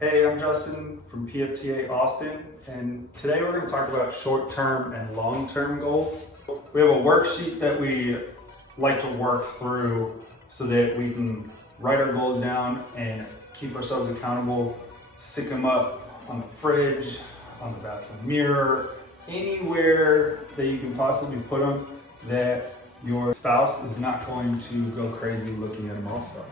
Hey, I'm Justin from PFTA Austin, and today we're going to talk about short-term and long-term goals. We have a worksheet that we like to work through so that we can write our goals down and keep ourselves accountable, stick them up on the fridge, on the bathroom mirror, anywhere that you can possibly put them that your spouse is not going to go crazy looking at them also.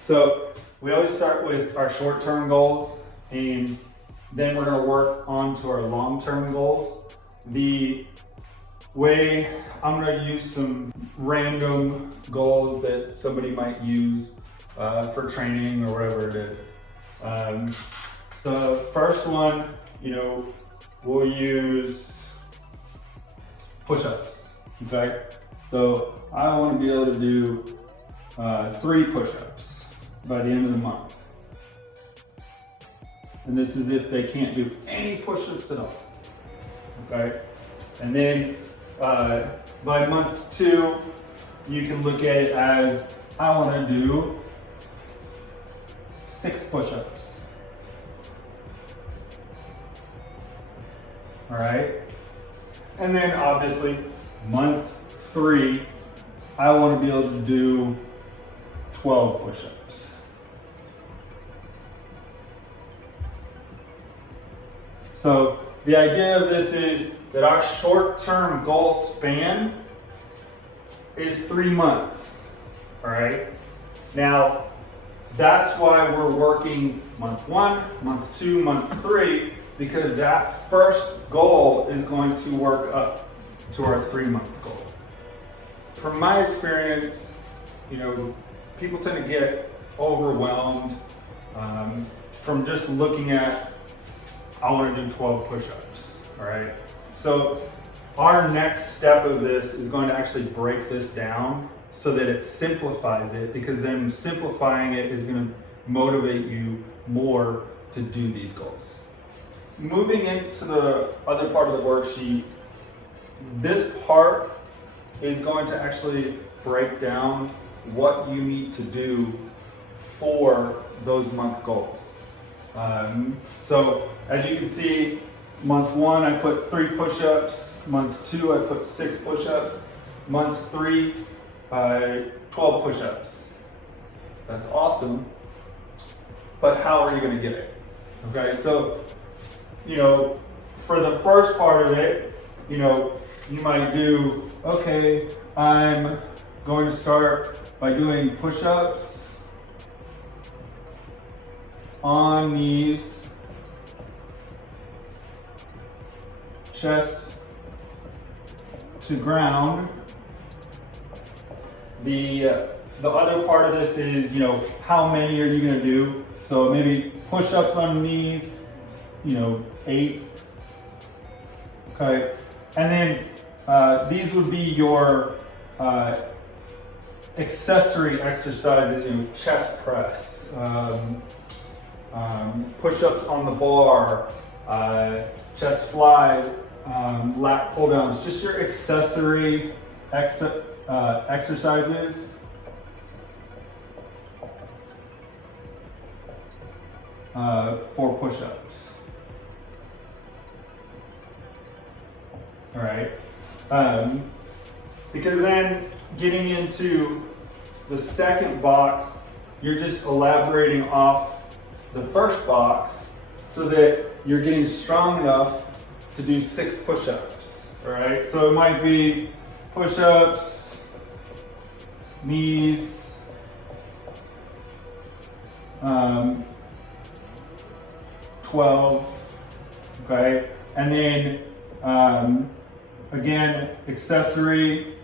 So we always start with our short-term goals, and then we're going to work on to our long-term goals. The way I'm going to use some random goals that somebody might use for training or whatever it is. The first one, we'll use push-ups. Okay, so I want to be able to do 3 push-ups by the end of the month. And this is if they can't do any push-ups at all. Okay, and then by month 2, you can look at it as I want to do 6 push-ups. All right, and then obviously month 3, I want to be able to do 12 push-ups. So the idea of this is that our short-term goal span is 3 months, all right? Now, that's why we're working month 1, month 2, month 3, because that first goal is going to work up to our 3-month goal. From my experience, people tend to get overwhelmed from just looking at, I want to do 12 push-ups, all right? So our next step of this is going to actually break this down so that it simplifies it, because then simplifying it is going to motivate you more to do these goals. Moving into the other part of the worksheet, this part is going to actually break down what you need to do for those month goals. So as you can see, month 1 I put 3 push-ups, month 2 I put 6 push-ups, month 3 12 push-ups. That's awesome, but how are you going to get it? Okay, so for the first part of it, you might do, okay, I'm going to start by doing push-ups on knees, chest to ground. The other part of this is, how many are you going to do? So maybe push-ups on knees, 8. Okay, and then these would be your accessory exercises, chest press, push-ups on the bar, chest fly, lat pull downs, just your accessory exercises. For push-ups. All right, because then getting into the second box, you're just elaborating off the first box so that you're getting strong enough to do 6 push-ups. All right, so it might be push-ups, knees, 12, okay, and then again, accessory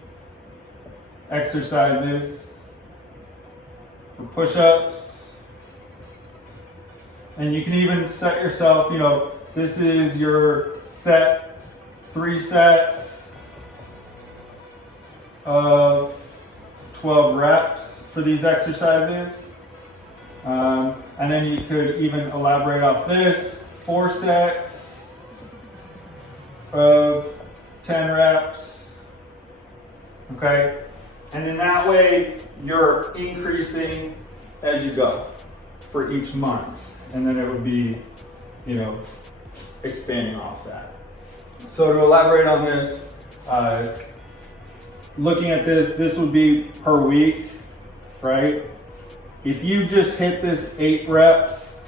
exercises for push-ups. And you can even set yourself, this is your set, 3 sets of 12 reps for these exercises. And then you could even elaborate off this, 4 sets of 10 reps, okay? And then that way you're increasing as you go. for each month. And then it would be, expanding off that. So to elaborate on this, looking at this would be per week, right? If you just hit this 8 reps,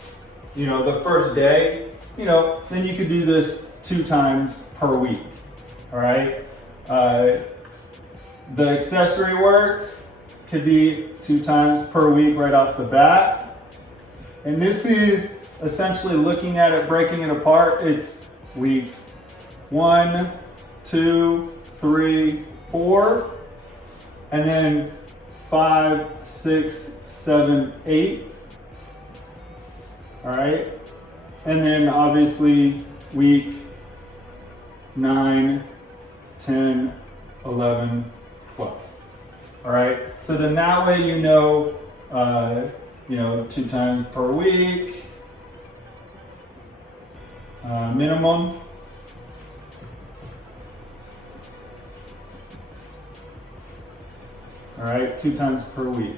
the first day, then you could do this 2 times per week, all right? The accessory work could be 2 times per week right off the bat. And this is essentially looking at it, breaking it apart. It's week 1, 2, 3, 4, and then 5, 6, 7, 8. All right. And then obviously week 9, 10, 11, 12. All right. So then that way 2 times per week, minimum. All right, 2 times per week.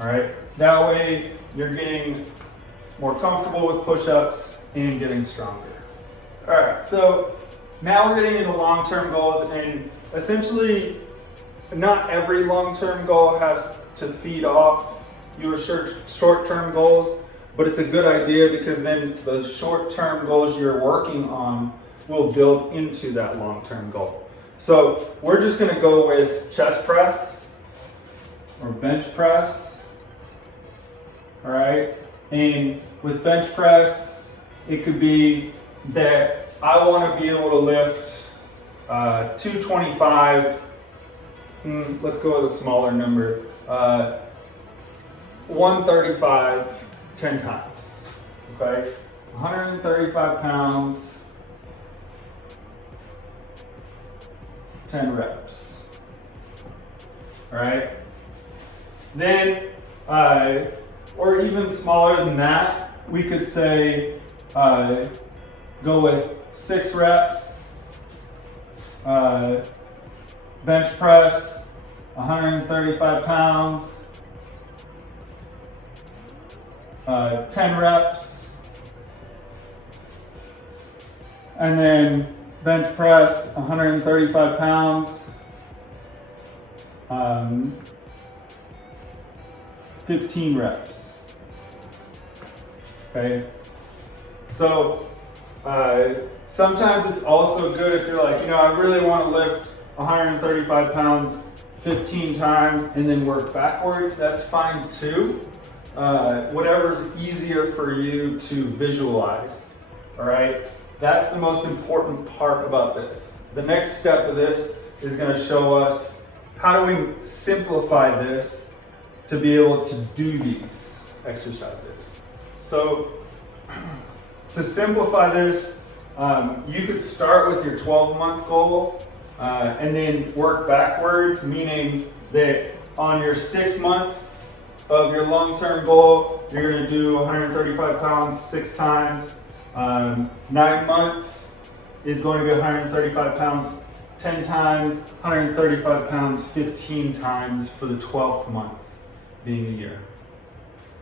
All right, that way you're getting more comfortable with push-ups and getting stronger. All right, so now we're getting into long-term goals, and essentially not every long-term goal has to feed off your short-term goals, but it's a good idea because then the short-term goals you're working on will build into that long-term goal. So we're just gonna go with chest press or bench press, all right? And with bench press, it could be that I wanna be able to lift 225, let's go with a smaller number, 135, 10 times, okay? 135 pounds, 10 reps, all right? Then, or even smaller than that, we could say, go with 6 reps, bench press, 135 pounds, 10 reps, and then bench press, 135 pounds, 15 reps. Okay, so sometimes it's also good if you're like, I really want to lift 135 pounds 15 times and then work backwards. That's fine too. Whatever's easier for you to visualize, all right? That's the most important part about this. The next step of this is going to show us how do we simplify this to be able to do these exercises. So to simplify this, you could start with your 12-month goal and then work backwards, meaning that on your 6th month of your long-term goal, you're going to do 135 pounds 6 times. 9 months is going to be 135 pounds 10 times, 135 pounds 15 times for the 12th month being a year.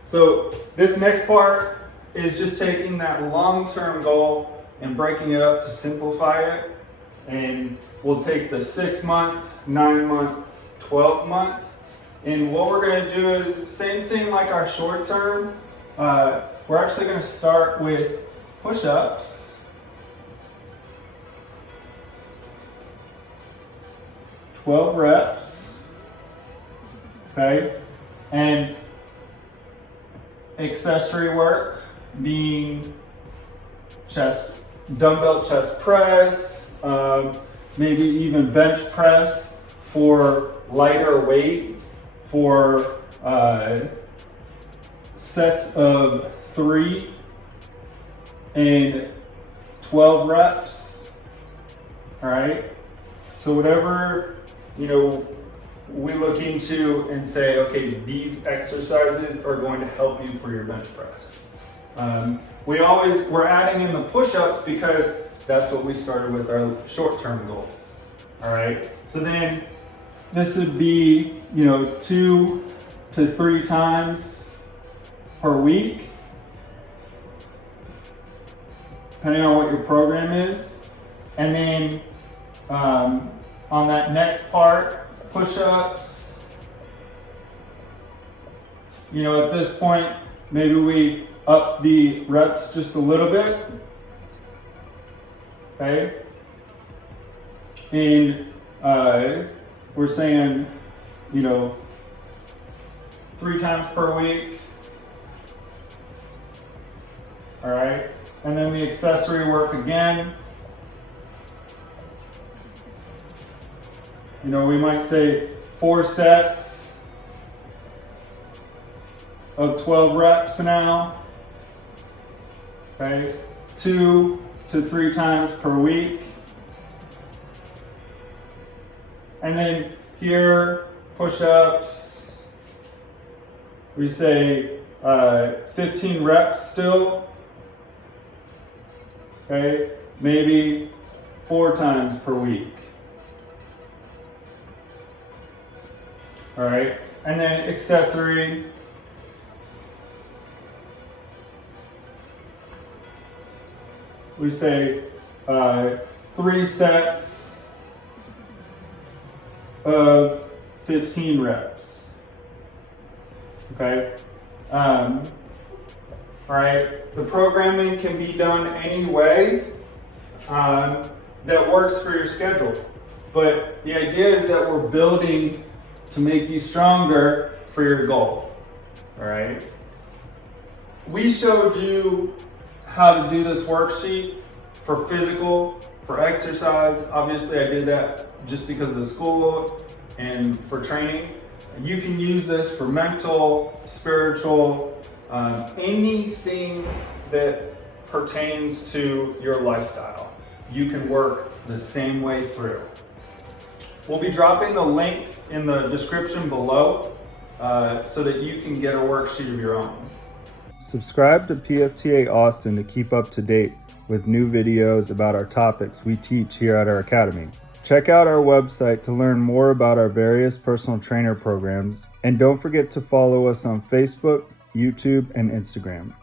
So this next part is just taking that long-term goal and breaking it up to simplify it. And we'll take the 6 month, 9 month, 12 month. And what we're going to do is same thing like our short term. We're actually going to start with push-ups. $12 reps. Okay. And accessory work being dumbbell chest press, maybe even bench press for lighter weight for sets of 3 and 12 reps. All right. So whatever, we look into and say, okay, these exercises are going to help you for your bench press. We're adding in the push-ups because that's what we started with our short-term goals. All right. So then this would be, 2 to 3 times per week, depending on what your program is. And then on that next part, push-ups. You know, at this point, maybe we up the reps just a little bit. Okay? And we're saying, you know, 3 times per week. All right? And then the accessory work again. You know, we might say 4 sets of 12 reps now. Okay? 2 to 3 times per week. And then here, push-ups, we say 15 reps still. Okay, maybe 4 times per week. All right, and then accessory. We say 3 sets of 15 reps. Okay. All right. The programming can be done any way that works for your schedule. But the idea is that we're building to make you stronger for your goal. All right. We showed you how to do this worksheet for physical, for exercise. Obviously, I did that just because of the school and for training. You can use this for mental, spiritual, anything that pertains to your lifestyle. You can work the same way through. We'll be dropping the link in the description below so that you can get a worksheet of your own. Subscribe to PFTA Austin to keep up to date with new videos about our topics we teach here at our academy. Check out our website to learn more about our various personal trainer programs, and don't forget to follow us on Facebook, YouTube, and Instagram.